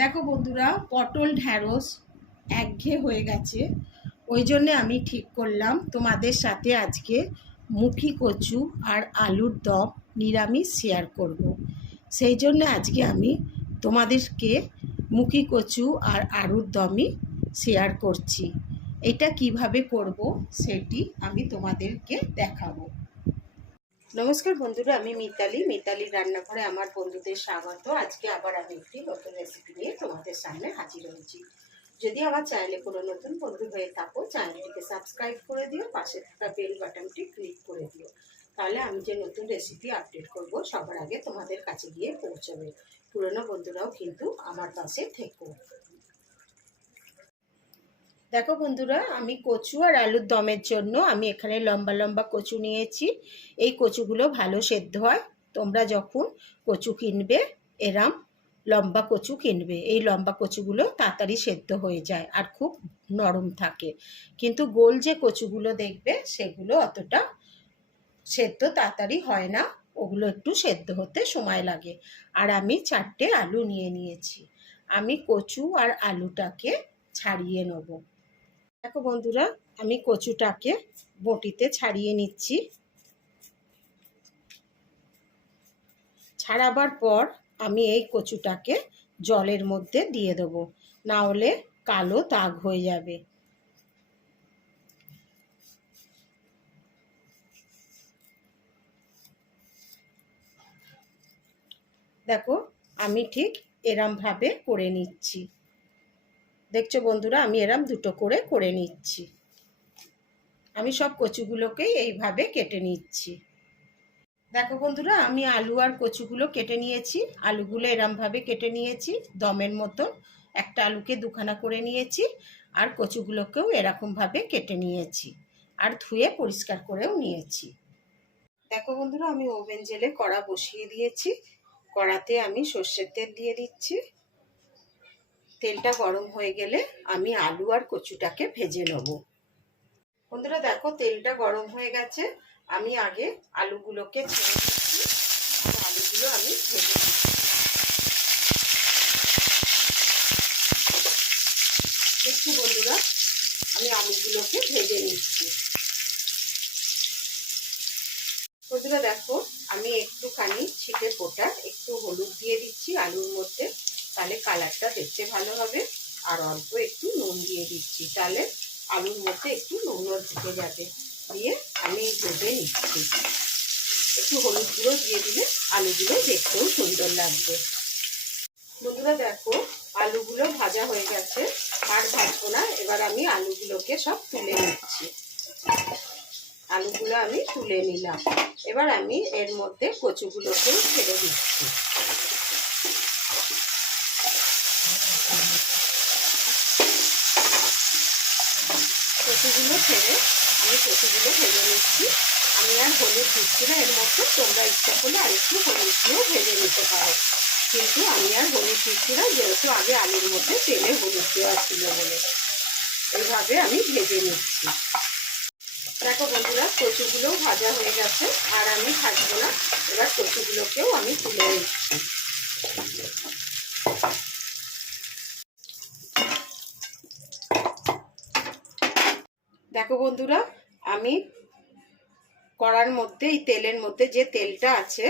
দেখো বন্ধুরা, পটল ঢ্যাঁড়স একঘেয়ে হয়ে গেছে। ওই জন্যে আমি ঠিক করলাম তোমাদের সাথে আজকে মুখি কচু আর আলুর দম নিরামিষ শেয়ার করব। সেই জন্য আজকে আমি তোমাদেরকে মুখি কচু আর আলুর দমই শেয়ার করছি। এটা কিভাবে করব সেটি আমি তোমাদেরকে দেখাবো। নমস্কার বন্ধুরা, আমি মিতালির রান্নাঘরে আমার বন্ধুদের স্বাগত। আজকে আবার আমি একটি নতুন রেসিপি নিয়ে তোমাদের সামনে হাজির হয়েছি। যদি আমার চ্যানেলে কোনো নতুন বন্ধু হয়ে থাকো, চ্যানেলটিকে সাবস্ক্রাইব করে দিও, পাশে থাকা বেল বাটনটি ক্লিক করে দিও। তাহলে আমি যে নতুন রেসিপি আপডেট করব সবার আগে তোমাদের কাছে গিয়ে পৌঁছবে। পুরনো বন্ধুরাও কিন্তু আমার পাশে থেকো। দেখো বন্ধুরা, আমি কচু আর আলুর দমের জন্য আমি এখানে লম্বা লম্বা কচু নিয়েছি। এই কচুগুলো ভালো সেদ্ধ হয়। তোমরা যখন কচু কিনবে এরম লম্বা কচু কিনবে। এই লম্বা কচুগুলো তাড়াতাড়ি সেদ্ধ হয়ে যায় আর খুব নরম থাকে। কিন্তু গোল যে কচুগুলো দেখবে সেগুলো অতটা সেদ্ধ তাড়াতাড়ি হয় না, ওগুলো একটু সেদ্ধ হতে সময় লাগে। আর আমি 4টে আলু নিয়ে নিয়েছি। আমি কচু আর আলুটাকে ছাড়িয়ে নেব। দেখো বন্ধুরা, আমি কচুটাকে বটিতে ছাড়িয়ে নিচ্ছি। ছাড়াবার পর আমি এই কচুটাকে জলের মধ্যে দিয়ে দেবো, না হলে কালো দাগ হয়ে যাবে। দেখো, আমি ঠিক এরমভাবে করে নিচ্ছি। দেখছো বন্ধুরা, আমি এরম দুটো করে নিচ্ছি। আমি সব কচুগুলোকেই এইভাবে কেটে নিচ্ছি। দেখো বন্ধুরা, আমি আলু আর কচুগুলো কেটে নিয়েছি। আলুগুলো এরমভাবে কেটে নিয়েছি দমের মতন। একটা আলুকে দুখানা করে নিয়েছি। আর কচুগুলোকেও এরকমভাবে কেটে নিয়েছি আর ধুয়ে পরিষ্কার করেও নিয়েছি। দেখো বন্ধুরা, আমি ওভেন জেলে কড়া বসিয়ে দিয়েছি। কড়াতে আমি সর্ষের তেল দিয়ে দিচ্ছি। তেলটা গরম হয়ে গেলে আমি আলু আর কচুটাকে ভেজে নেব। বন্ধুরা দেখো, তেলটা গরম হয়ে গেছে। আমি আগে আলুগুলোকে ছেড়ে দিচ্ছি। আলুগুলো আমি ভেজে দিচ্ছি। দেখছি বন্ধুরা, আমি আলুগুলোকে ভেজে নিচ্ছি। বন্ধুরা দেখো, আমি একটুখানি ছিটে ফোটা একটু হলুদ দিয়ে দিচ্ছি আলুর মধ্যে, তাহলে কালারটা দেখতে ভালো হবে। আর অল্প একটু নুন দিয়ে দিচ্ছি, তাহলে আলুর মধ্যে একটু নুনও ঢুকে যাবে। দিয়ে আমি ভেজে নিচ্ছি। একটু হলুদ গুঁড়ো দিয়ে দিলে আলুগুলো দেখতেও সুন্দর লাগবে। বন্ধুরা দেখো, আলুগুলো ভাজা হয়ে গেছে, আর ভাজবো না। এবার আমি আলুগুলোকে সব তুলে নিচ্ছি। আলুগুলো আমি তুলে নিলাম। এবার আমি এর মধ্যে কচুগুলোকেও ছেড়ে দিচ্ছি। কচুগুলো ছেড়ে আমি কচুগুলো ভেজে নিচ্ছি। আমি আর হলুদ দিচ্ছি না এর মধ্যে। তোমরা ইচ্ছা করলে আর একটু হলুদ দিয়েও ভেজে নিতে পারো, কিন্তু আমি আর হলুদ দিচ্ছি না, যেহেতু আগে আলুর মধ্যে তেলে হলুদ দেওয়া ছিল বলে। এইভাবে আমি ভেজে নিচ্ছি। দেখো বন্ধুরা, কচুগুলোও ভাজা হয়ে গেছে, আর আমি ভাজবো না। এবার কচুগুলোকেও আমি তুলে নিচ্ছি। দেখো বন্ধুরা, আমি কড়ার মধ্যে এই তেলের মধ্যে যে তেলটা আছে,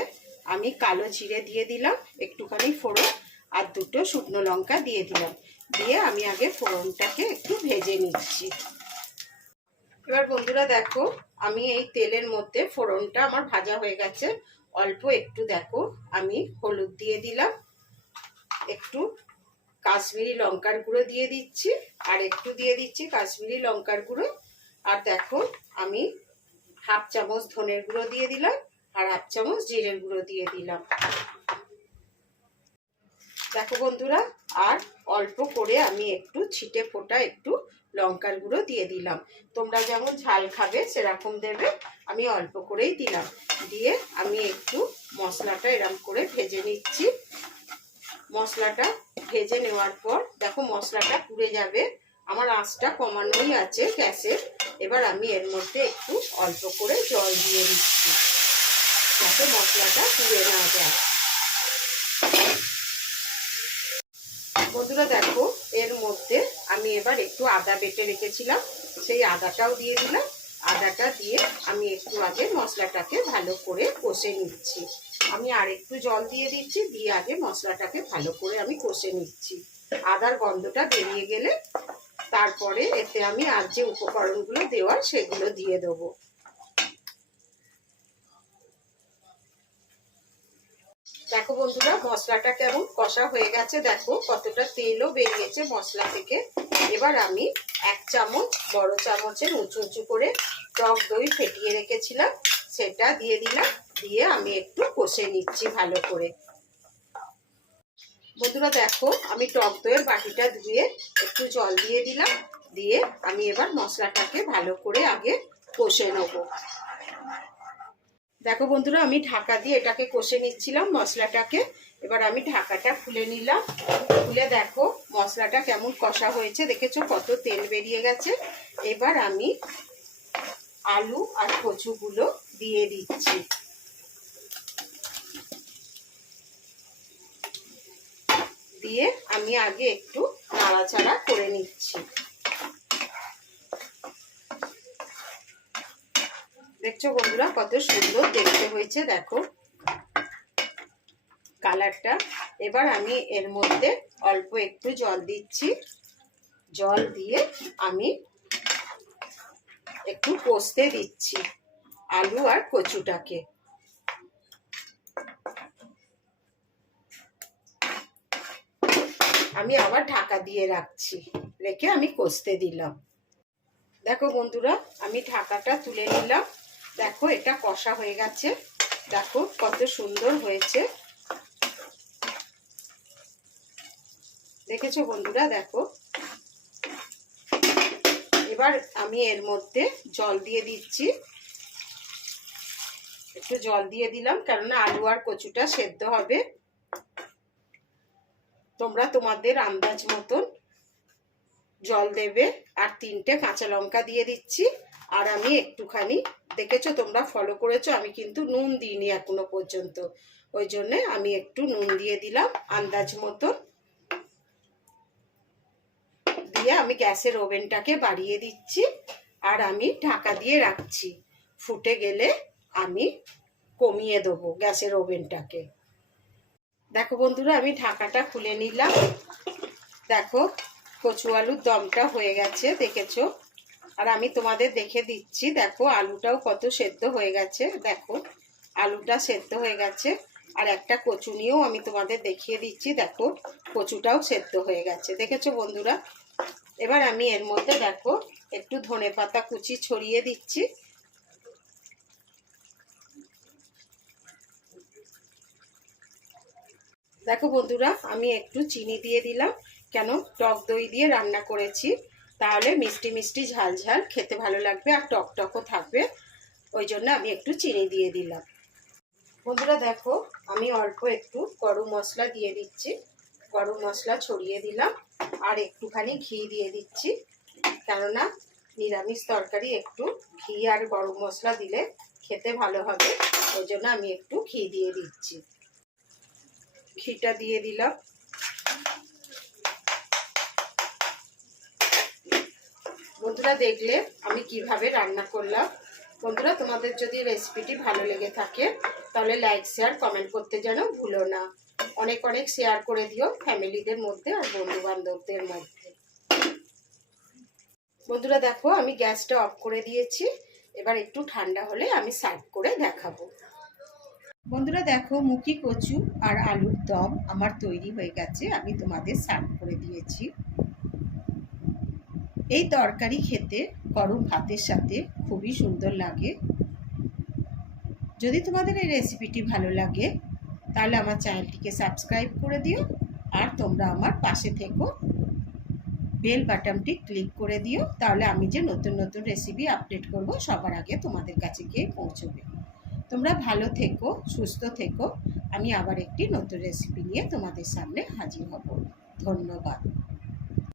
আমি কালো জিরে দিয়ে দিলাম, একটুখানি ফোড়ন আর দুটো শুকনো লঙ্কা দিয়ে দিলাম। দিয়ে আমি আগে ফোড়নটাকে একটু ভেজে নিচ্ছি। এবার বন্ধুরা দেখো, আমি এই তেলের মধ্যে ফোড়নটা আমার ভাজা হয়ে গেছে। অল্প একটু দেখো আমি হলুদ দিয়ে দিলাম, একটু কাশ্মীরি লঙ্কার গুঁড়ো দিয়ে দিচ্ছি, আর একটু দিয়ে দিচ্ছি কাশ্মীরি লঙ্কার গুঁড়ো। আর দেখো, আমি হাফ চামচ ধনের গুঁড়ো দিয়ে দিলাম, আর হাফ চামচ জিরের গুঁড়ো দিয়ে দিলাম। দেখো বন্ধুরা, আর অল্প করে আমি একটু ছিটে ফোটা একটু লঙ্কার গুঁড়ো দিয়ে দিলাম। তোমরা যেমন ঝাল খাবে সেরকম দেবে, আমি অল্প করেই দিলাম। দিয়ে আমি একটু মশলাটা এরম করে ভেজে নিচ্ছি। মশলাটা ভেজে নেওয়ার পর দেখো মশলাটা পুড়ে যাবে। আমার আঁচটা কমানোই আছে গ্যাসের। এবার আমি এর মধ্যে একটু অল্প করে জল দিয়ে দিচ্ছি, যাতে মশলাটা পুড়ে না যায়। বন্ধুরা দেখো, এর মধ্যে আমি এবার একটু আদা বেটে রেখেছিলাম, সেই আদাটাও দিয়ে দিলাম। আদাটা দিয়ে আমি একটু আগে মশলাটাকে ভালো করে কষে নিচ্ছি। আমি আর একটু জল দিয়ে দিচ্ছি, দিয়ে আগে মশলাটাকে ভালো করে আমি কষে নিচ্ছি। আদার গন্ধটা বেরিয়ে গেলে তারপরে এতে আমি আর যে উপকরণগুলো দেওয়ার সেগুলো দিয়ে দেবো। দেখো বন্ধুরা, মশলাটা কেমন কষা হয়ে গেছে, দেখো কতটা তেলও বেরিয়েছে মশলা থেকে। এবার আমি 1 চামচ, বড় চামচের উঁচু উঁচু করে টক দই ফেটিয়ে রেখেছিলাম, সেটা দিয়ে দিলাম। দিয়ে আমি একটু কষে নিচ্ছি ভালো করে। বন্ধুরা দেখো, আমি টক দইয়ের বাটিটা ধুয়ে একটু জল দিয়ে দিলাম। দিয়ে আমি এবার মশলাটাকে ভালো করে আগে কষে নেব। দেখো বন্ধুরা, আমি ঢাকা দিয়ে এটাকে কষে নিচ্ছিলাম মশলাটাকে। এবার আমি ঢাকাটা খুলে নিলাম। খুলে দেখো মশলাটা কেমন কষা হয়েছে, দেখেছো কত তেল বেরিয়ে গেছে। এবার আমি আলু আর কচুগুলো দিয়ে দিচ্ছি। দিয়ে আমি আগে একটু নাড়াচাড়া করে নিচ্ছি। দেখছো বন্ধুরা কত সুন্দর দেখতে হয়েছে, দেখো কালারটা। এবার আমি এর মধ্যে অল্প একটু জল দিচ্ছি। জল দিয়ে আমি একটু কষতে দিচ্ছি আলু আর কচুটাকে। আমি আবার ঢাকা দিয়ে রাখছি, রেখে আমি কষতে দিলাম। দেখো বন্ধুরা, আমি ঢাকাটা তুলে নিলাম। দেখো এটা কষা হয়ে গেছে, দেখো কত সুন্দর হয়েছে। দেখেছো বন্ধুরা, দেখো। এবার আমি এর মধ্যে জল দিয়ে দিচ্ছি। একটু জল দিয়ে দিলাম, কেননা আলু আর কচুটা সেদ্ধ হবে। তোমরা তোমাদের আন্দাজ মতন জল দেবে। আর 3টে কাঁচা লঙ্কা দিয়ে দিচ্ছি। আর আমি একটুখানি, দেখেছো তোমরা ফলো করেছো, আমি কিন্তু নুন দিইনি এখনো পর্যন্ত, ওই জন্যে আমি একটু নুন দিয়ে দিলাম আন্দাজ মতন। দিয়ে আমি গ্যাসের ওভেনটাকে বাড়িয়ে দিচ্ছি। আর আমি ঢাকা দিয়ে রাখছি। ফুটে গেলে আমি কমিয়ে দেবো গ্যাসের ওভেনটাকে। দেখো বন্ধুরা, আমি ঢাকাটা খুলে নিলাম। দেখো কচু আলুর দমটা হয়ে গেছে, দেখেছো। আর আমি তোমাদের দেখে দিচ্ছি, দেখো আলুটাও কত সেদ্ধ হয়ে গেছে। দেখো আলুটা সেদ্ধ হয়ে গেছে। আর একটা কচু নিয়েও আমি তোমাদের দেখিয়ে দিচ্ছি, দেখো কচুটাও সেদ্ধ হয়ে গেছে, দেখেছো বন্ধুরা। এবার আমি এর মধ্যে দেখো একটু ধনেপাতা কুচি ছড়িয়ে দিচ্ছি। দেখো বন্ধুরা, আমি একটু চিনি দিয়ে দিলাম, কেন টক দই দিয়ে রান্না করেছি, তাহলে মিষ্টি মিষ্টি ঝাল ঝাল খেতে ভালো লাগবে আর টক টকও থাকবে, ওই জন্য আমি একটু চিনি দিয়ে দিলাম। বন্ধুরা দেখো, আমি অল্প একটু গরম মশলা দিয়ে দিচ্ছি। গরম মশলা ছড়িয়ে দিলাম। আর একটুখানি ঘি দিয়ে দিচ্ছি, কেননা নিরামিষ তরকারি একটু ঘি আর গরম মশলা দিলে খেতে ভালো হবে, ওই জন্য আমি একটু ঘি দিয়ে দিচ্ছি। ঘিটা দিয়ে দিলাম। বন্ধুরা দেখলে আমি কিভাবে রান্না করলাম। বন্ধুরা তোমাদের যদি রেসিপিটি ভালো লেগে থাকে তাহলে লাইক শেয়ার কমেন্ট করতে যেন ভুলো না। অনেক অনেক শেয়ার করে দিও ফ্যামিলিদের মধ্যে আর বন্ধু বান্ধবদের মধ্যে। বন্ধুরা দেখো, আমি গ্যাসটা অফ করে দিয়েছি। এবার একটু ঠান্ডা হলে আমি সার্ভ করে দেখাবো। বন্ধুরা দেখো, মুখি কচু আর আলুর দম আমার তৈরি হয়ে গেছে, আমি তোমাদের সার্ভ করে দিয়েছি। এই তরকারি খেতে গরম ভাতের সাথে খুবই সুন্দর লাগে। যদি তোমাদের এই রেসিপিটি ভালো লাগে তাহলে আমার চ্যানেলটিকে সাবস্ক্রাইব করে দিও। আর তোমরা আমার পাশে থেকো, বেল বাটনটি ক্লিক করে দিও, তাহলে আমি যে নতুন নতুন রেসিপি আপডেট করব সবার আগে তোমাদের কাছে গিয়ে পৌঁছবে। তোমরা ভালো থেকো, সুস্থ থেকো। আমি আবার একটি নতুন রেসিপি নিয়ে তোমাদের সামনে হাজির হব। ধন্যবাদ।